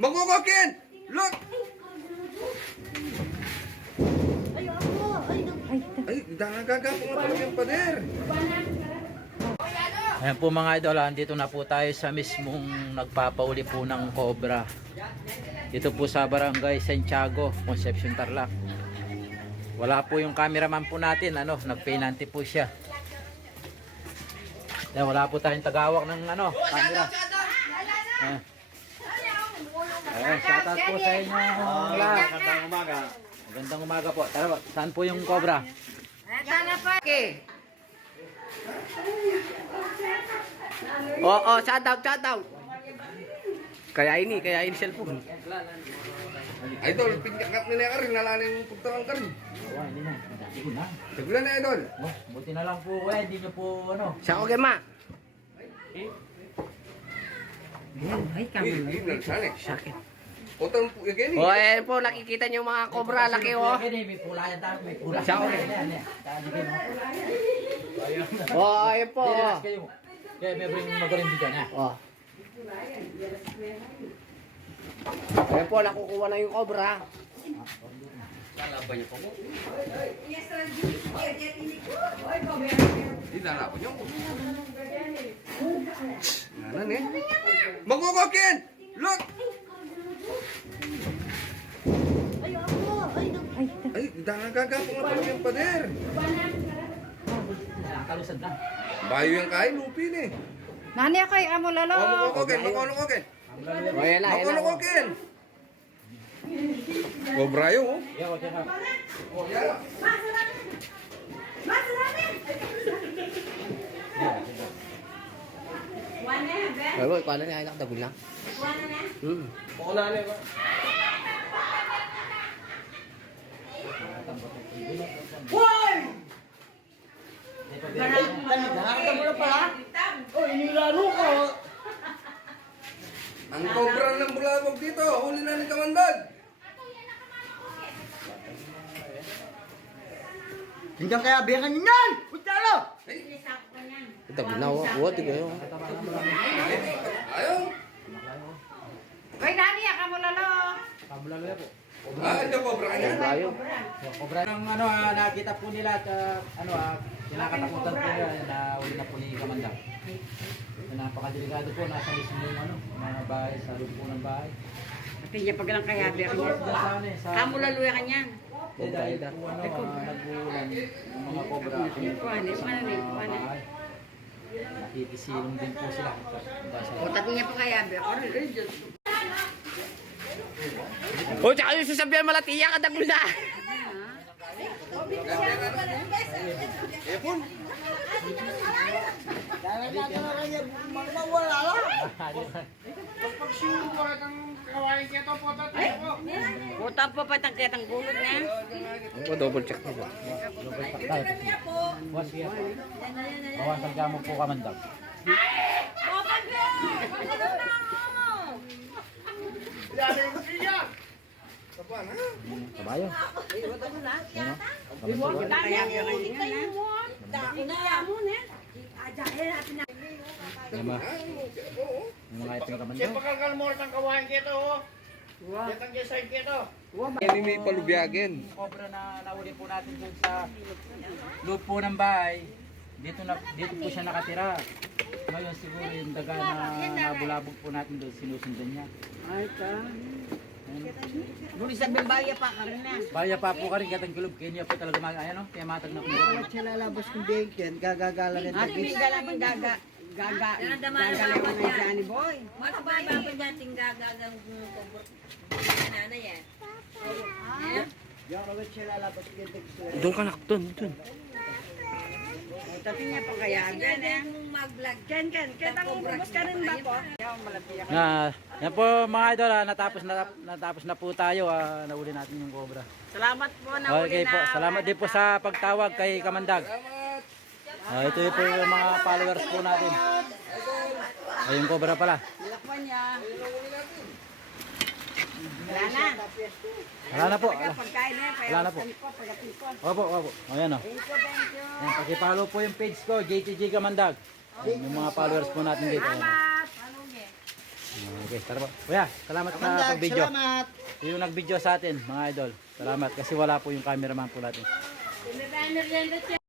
Magkukukin! Look! Ay, nagagapang na pala yung pader. Ayan po mga idol, andito na po tayo sa mismong nagpapauli po ng cobra. Dito po sa Barangay Santiago, Concepcion, Tarlac. Wala po yung cameraman po natin, nagpinanti po siya. Ayan, wala po tayong tagawak ng camera. Ayan, shoutout po sa inyo lahat. Magandang umaga. Magandang umaga po. Tara, saan po yung cobra? Okay. Oo, shout out. Kaya ini cellphone. Idol, pinakap nila ka rin, nalanin yung pagtarang ka rin. Oh, hindi na. Sige na. Saglan na, Idol. Oh, buti na lang po hindi nyo po Siya okay, ma. Ay, kami. Sakit. Utang po, again. O, ayan po, nakikita niyo mga cobra, laki o. May pula yan tayo, may pula. Siya okay. O, ayan po. Kaya may bring magaling dyan ha. O. Ayan po, nakukuha na yung cobra. Lalaban niyo po mo. Hindi lalaban niyo po. Nanan eh. Magkukukin! Look! Ay, nagagapang na pala yung pader. Nakalusad na. Bayo yung kain, lupin eh. Nani ako ay amo lalo. Magkukukin. O, ayan na, ayan na. Magkukukin. Cobra yun, oh. Yeah, wag yan ha. Oh, yan. Ay, boy, paano niya, anak, dagul lang. Ang cobra ng bulabog dito, huli na ni Kamandag. Hanggang kaya biyangan nyo yan! Kutsalo! Dagul na, o, tiga yun. Ayaw. Hoy nani ako lalo. Pabulalo yan po. Ah, ito cobra niya. Tayo. Cobra ng nakita po nila at kinakatakutan po nila na uli na po ni Kamandang. Napakadelikado po, nasa mismo yung mga bahay, sa loob po ng bahay. Pati niya pag lang kaya biya ko. Sa Kamu lalo ya kanyan. dahil po nagulan ng mga cobra. Nakikisilong din po sila. O tati niya pa kaya biya ko. O, tsaka yung sasabihan malatiya ka, dagul na. Puta pa patang kitang gulod na. O, double check mo ba? Bawasan ka mo po Kamandang. Kabayo. Kaya biya kanyan na. Diba? Yung mga ito yung Kamandang. Pagkalkal mo ng kawain kito, oh. Kitang gisay kito. Ini may palubyagen. Yung cobra na nahuli po natin dun sa loob po ng bahay, dito po siya nakatira. Ngayon siguro yung daga na nabulabog po natin doon, sinusundan niya. Ay ka. Bulisan ng baya pa ka rin na. Baya pa po ka rin, katang kilog, kanya po talaga kaya matag na po. Siya lalabas ng bacon, gagagala rin At hindi ka lang gaga. Gagalaman na dyan ni boy. Makababa pa dating gagagang kubot. Nana yan. siya lalabas ng Doon ka nak, doon. Tati niya pa kaya biya na. Kung mag-vlog. Ken, kitang ubos ka rin ba po? Yan po mga idol, natapos na po tayo, nahuli natin yung cobra. Salamat po na Okay po, salamat din po sa pagtawag kay Kamandag. Ito po yung mga followers po natin. Yung cobra pala. Lakwan niya. Wala na. Wala na po. Pagkain na. Wala na po. Opo. Ayan o. Ayan, pakipollow po yung page ko, JTG Kamandag. Ayan, yung mga followers po natin dito. Salamat. Okay, tara po. Kuya, salamat sa pag-video. Salamat. Yung nag-video sa atin, mga idol. Salamat kasi wala po yung cameraman po natin.